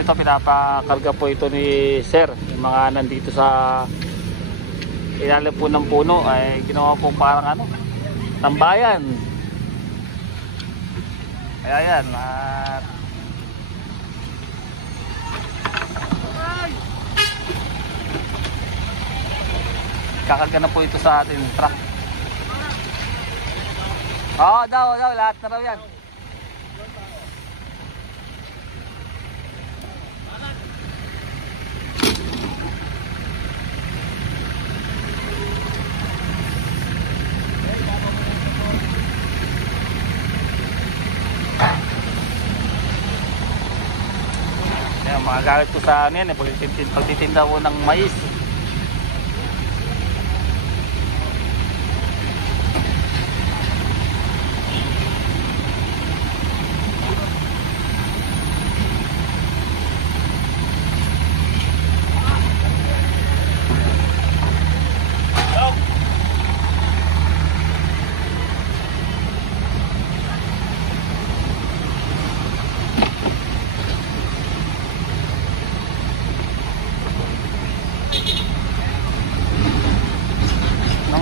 ito pinapakarga po ito ni Sir. Yung mga nandito sa ilalim po ng puno ay ginawa po parang ano, tambayan. Kaya yan at kakarga na po ito sa ating truck. Oo daw, lahat na raw yan. Ayan, mga gamit ko sa ano yan, pagtitinda ko ng mais.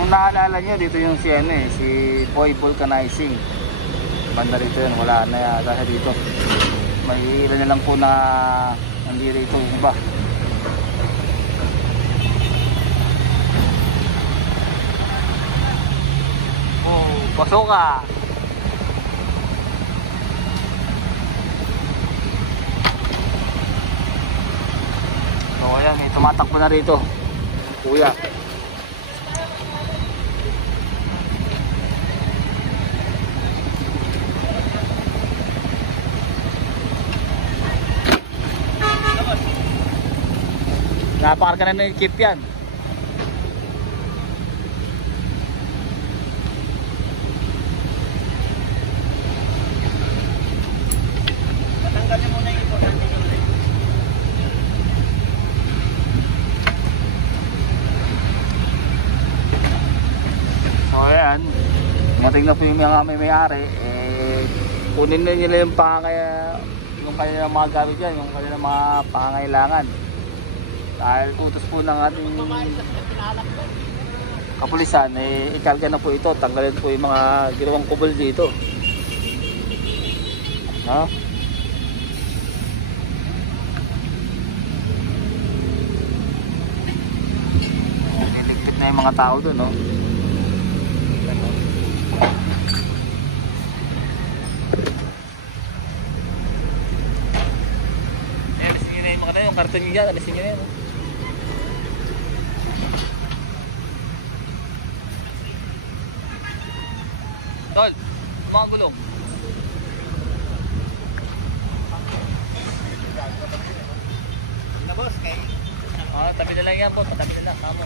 Naalala nyo dito yung si ano si Boy Vulcanizing. Banda rito yun, wala na yata dito. May ilan na lang po na hindi rito yung iba. Oh, pasok ka. So ayan, may tumatakbo na rito kuya. Napakarga na ng keep yan. Matanggal niyo muna yung importante nyo. So ayan, mating na po yung mga may-ari. Kunin na nila yung yung kanilang mga gamit yan, yung kanilang mga pangangailangan. Dahil utos po ng ating kapulisan, ikarga na po ito, tanggalin po yung mga ginawang kubol dito. Ha? Niligpit na yung mga tao doon, no? Alisin nyo na yung mga yung karton nyo dyan, alisin nyo na yun, no? Tol, mga gulong. Na boss, kay Tabi na lang yan po, tabi na lang. Tama.